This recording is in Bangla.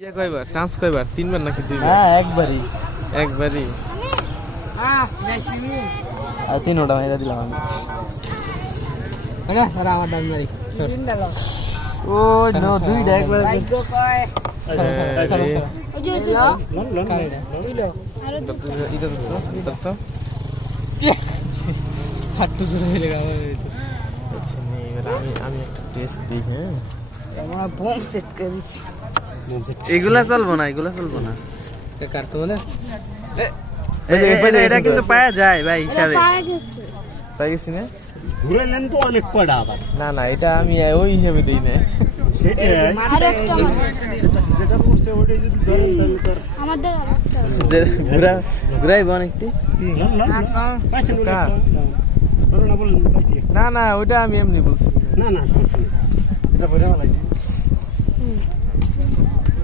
ইয়ে কয়বার চান্স কয়বার তিনবার নাকি দুইবার? হ্যাঁ একবারই একবারই। আর তিনোটা মেরে দিলাম আমি। আমার দাম মারি ও নো দুইটা একবার হাঁটু জোরে হয়ে গেল। আচ্ছা নে, এবার আমি একটা টেস্ট দিই। হ্যাঁ এগুলা চলবো না, এগুলা চলবো না। কাটতে বলে এটা কিন্তু পাওয়া যায় ভাই হিসাবে। তাই গেছি না? ঘুরাইলেন তো অনেক কয়টা আবার। না না, এটা আমি ওই হিসাবে দিই না। সেটাই যেটা করছে ওইটাই যদি ধরেন তাহলে তার ঘুরাইব অনেকটি। পাইছেন ওটা ধরো না বলেন পাইছি। না না, ওইটা আমি এমনি বলছি। না না এটা ভরে ফেলাইছি।